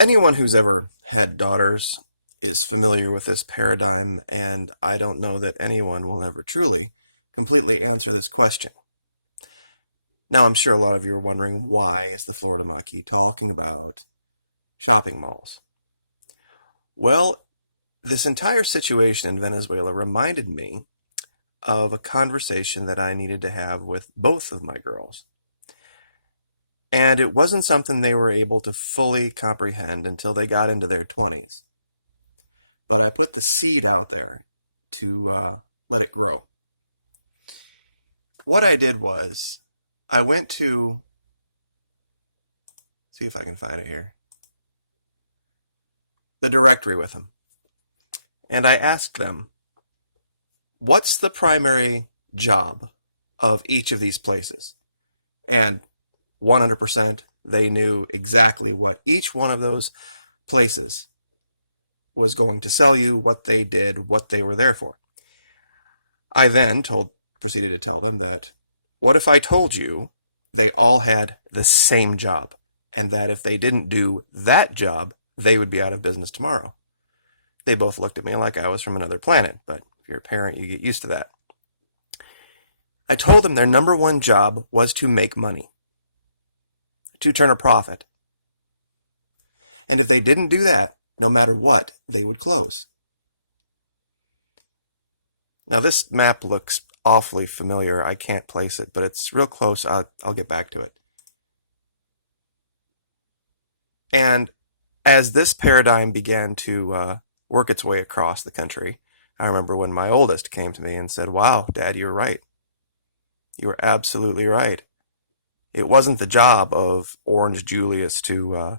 Anyone who's ever had daughters is familiar with this paradigm, and I don't know that anyone will ever truly, completely answer this question. Now, I'm sure a lot of you are wondering, why is the Florida Maquis talking about shopping malls? Well, this entire situation in Venezuela reminded me of a conversation that I needed to have with both of my girls. And it wasn't something they were able to fully comprehend until they got into their 20s. But I put the seed out there to let it grow. What I did was I went to, see if I can find it here, the directory with them. And I asked them, what's the primary job of each of these places? And 100% they knew exactly what each one of those places was going to sell you, what they did, what they were there for. I then proceeded to tell them that, what if I told you they all had the same job, and that if they didn't do that job, they would be out of business tomorrow? They both looked at me like I was from another planet, but if you're a parent, you get used to that. I told them their number one job was to make money, to turn a profit. And if they didn't do that, no matter what, they would close. Now, this map looks awfully familiar. I can't place it, but it's real close. I'll get back to it. And as this paradigm began to work its way across the country, I remember when my oldest came to me and said, "Wow, Dad, you were right. You were absolutely right. It wasn't the job of Orange Julius to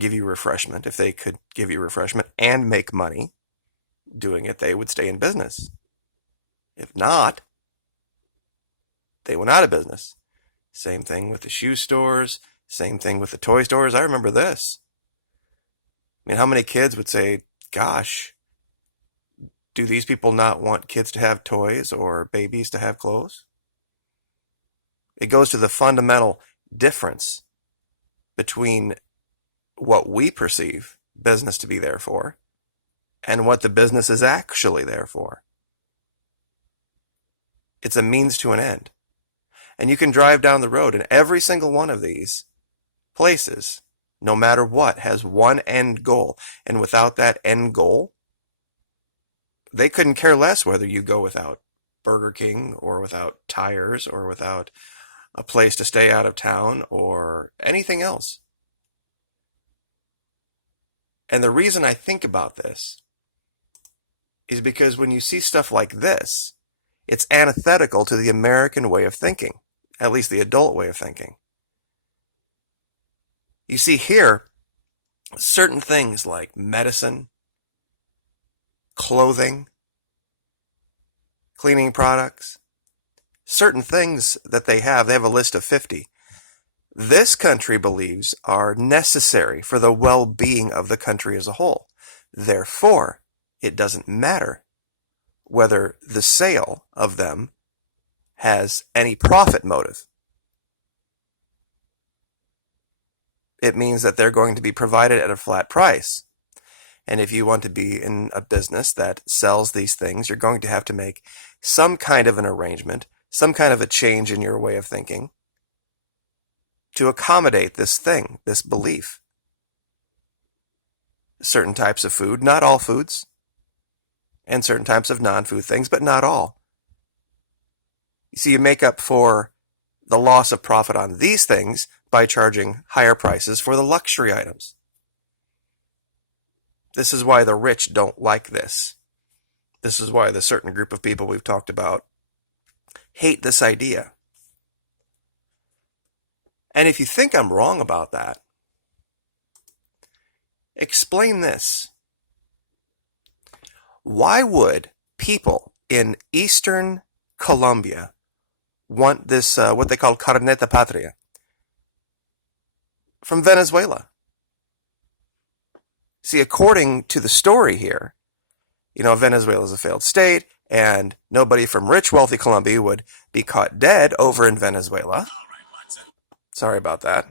give you refreshment. If they could give you refreshment and make money doing it, they would stay in business. If not, they went out of business." Same thing with the shoe stores, same thing with the toy stores. I remember this. I mean, how many kids would say, gosh, do these people not want kids to have toys or babies to have clothes? It goes to the fundamental difference between what we perceive business to be there for and what the business is actually there for. It's a means to an end. And you can drive down the road, and every single one of these places, no matter what, has one end goal. And without that end goal, they couldn't care less whether you go without Burger King or without tires or without a place to stay out of town or anything else. And the reason I think about this is because when you see stuff like this, it's antithetical to the American way of thinking, at least the adult way of thinking. You see here, certain things like medicine, clothing, cleaning products, certain things that they have a list of 50. This country believes are necessary for the well-being of the country as a whole. Therefore, it doesn't matter whether the sale of them has any profit motive. It means that they're going to be provided at a flat price. And if you want to be in a business that sells these things, you're going to have to make some kind of an arrangement, some kind of a change in your way of thinking to accommodate this thing, this belief. Certain types of food, not all foods, and certain types of non-food things, but not all. You see, you make up for the loss of profit on these things by charging higher prices for the luxury items. This is why the rich don't like this. This is why the certain group of people we've talked about hate this idea. And if you think I'm wrong about that, explain this. Why would people in eastern Colombia want this, what they call carneta patria, from Venezuela? See, according to the story here, Venezuela is a failed state, and nobody from rich, wealthy Colombia would be caught dead over in Venezuela. Sorry about that.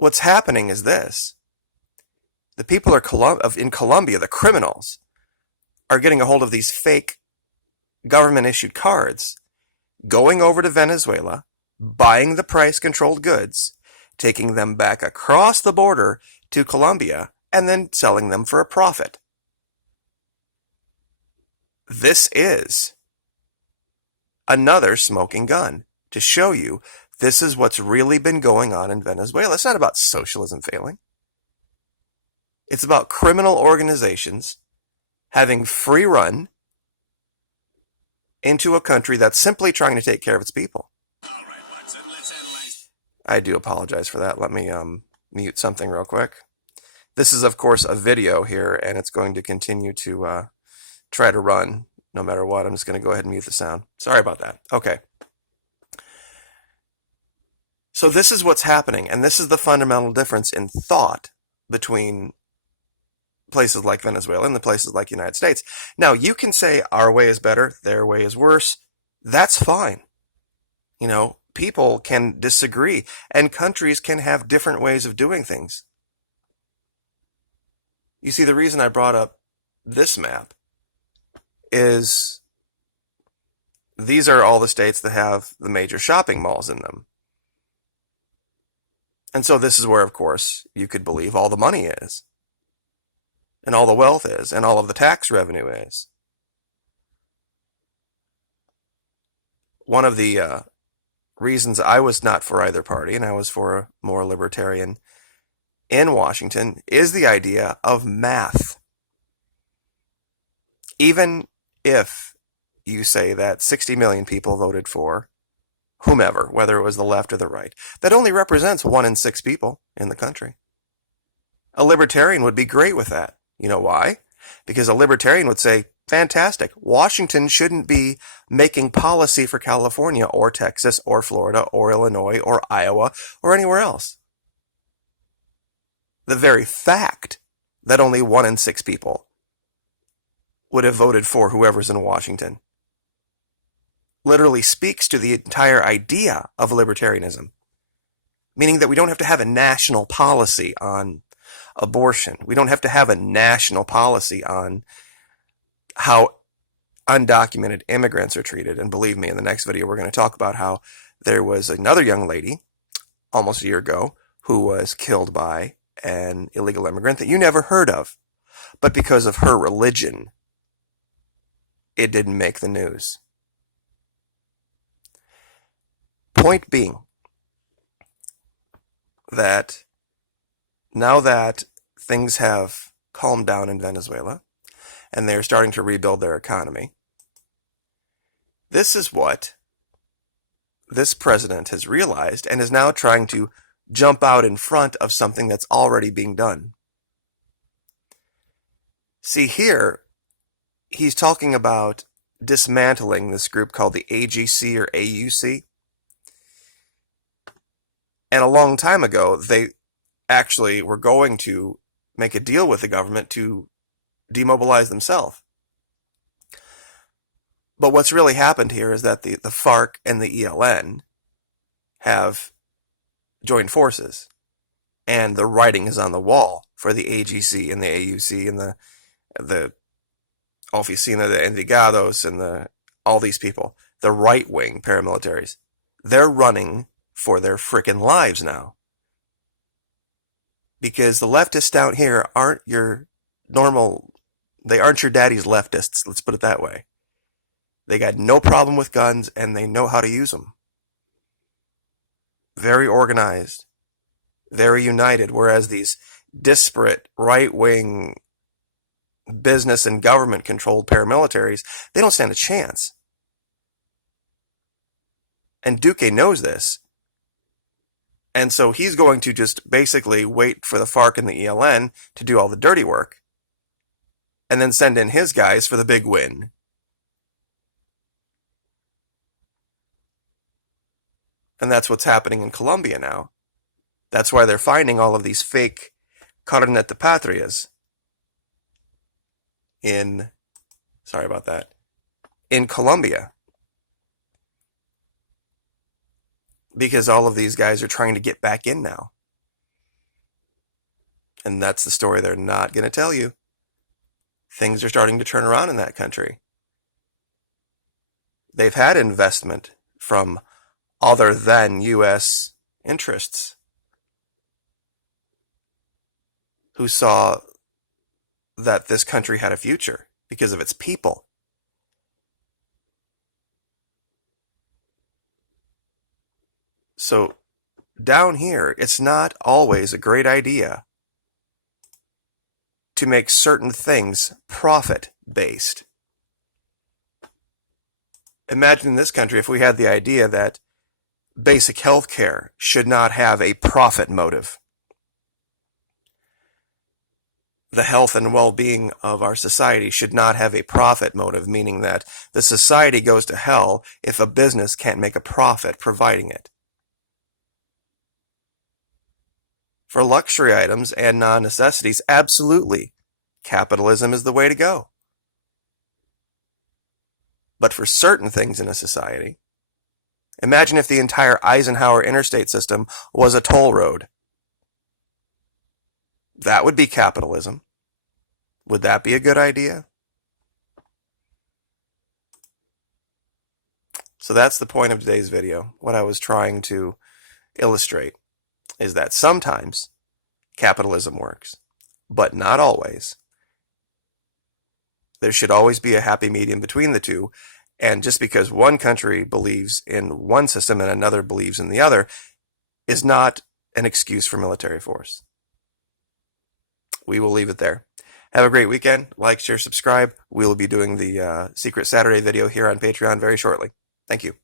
what's happening is this. The people in Colombia, the criminals, are getting a hold of these fake government-issued cards, going over to Venezuela, buying the price-controlled goods, taking them back across the border to Colombia, and then selling them for a profit. This is another smoking gun to show you this is what's really been going on in Venezuela. It's not about socialism failing. It's about criminal organizations having free run into a country that's simply trying to take care of its people. I do apologize for that. Let me mute something real quick. This is, of course, a video here, and it's going to continue to try to run no matter what. I'm just going to go ahead and mute the sound. Sorry about that. Okay. So this is what's happening, and this is the fundamental difference in thought between places like Venezuela and the places like the United States. Now, you can say our way is better, their way is worse. That's fine. You know, people can disagree, and countries can have different ways of doing things. You see, the reason I brought up this map is these are all the states that have the major shopping malls in them. And so this is where, of course, you could believe all the money is, and all the wealth is, and all of the tax revenue is. One of the reasons I was not for either party, and I was for a more libertarian in Washington, is the idea of math. Even if you say that 60 million people voted for whomever, whether it was the left or the right, that only represents 1 in 6 people in the country. A libertarian would be great with that. You know why? Because a libertarian would say, fantastic, Washington shouldn't be making policy for California or Texas or Florida or Illinois or Iowa or anywhere else. The very fact that only 1 in 6 people would have voted for whoever's in Washington literally speaks to the entire idea of libertarianism, meaning that we don't have to have a national policy on abortion. We don't have to have a national policy on how undocumented immigrants are treated. And believe me, in the next video, we're going to talk about how there was another young lady almost a year ago who was killed by an illegal immigrant that you never heard of. But because of her religion, it didn't make the news. Point being that now that things have calmed down in Venezuela and they're starting to rebuild their economy, this is what this president has realized and is now trying to jump out in front of something that's already being done. See, here, he's talking about dismantling this group called the AGC or AUC. And a long time ago, they actually were going to make a deal with the government to demobilize themselves. But what's really happened here is that the FARC and the ELN have joined forces. And the writing is on the wall for the AGC and the AUC and the Oficina de Envigados and all these people, the right-wing paramilitaries. They're running for their frickin' lives now. Because the leftists down here aren't your normal, they aren't your daddy's leftists, let's put it that way. They got no problem with guns and they know how to use them. Very organized, very united, whereas these disparate right-wing business and government controlled paramilitaries, they don't stand a chance. And Duque knows this. And so he's going to just basically wait for the FARC and the ELN to do all the dirty work and then send in his guys for the big win. And that's what's happening in Colombia now. That's why they're finding all of these fake carnet de patrias in Colombia. Because all of these guys are trying to get back in now. And that's the story they're not going to tell you. Things are starting to turn around in that country. They've had investment from other than U.S. interests who saw that this country had a future because of its people. So down here, it's not always a great idea to make certain things profit-based. Imagine in this country if we had the idea that basic health care should not have a profit motive. The health and well-being of our society should not have a profit motive, meaning that the society goes to hell if a business can't make a profit providing it. For luxury items and non-necessities, absolutely, capitalism is the way to go. But for certain things in a society, imagine if the entire Eisenhower interstate system was a toll road. That would be capitalism. Would that be a good idea? So that's the point of today's video. What I was trying to illustrate is that sometimes capitalism works, but not always. There should always be a happy medium between the two, and just because one country believes in one system and another believes in the other is not an excuse for military force. We will leave it there. Have a great weekend. Like, share, subscribe. We will be doing the Secret Saturday video here on Patreon very shortly. Thank you.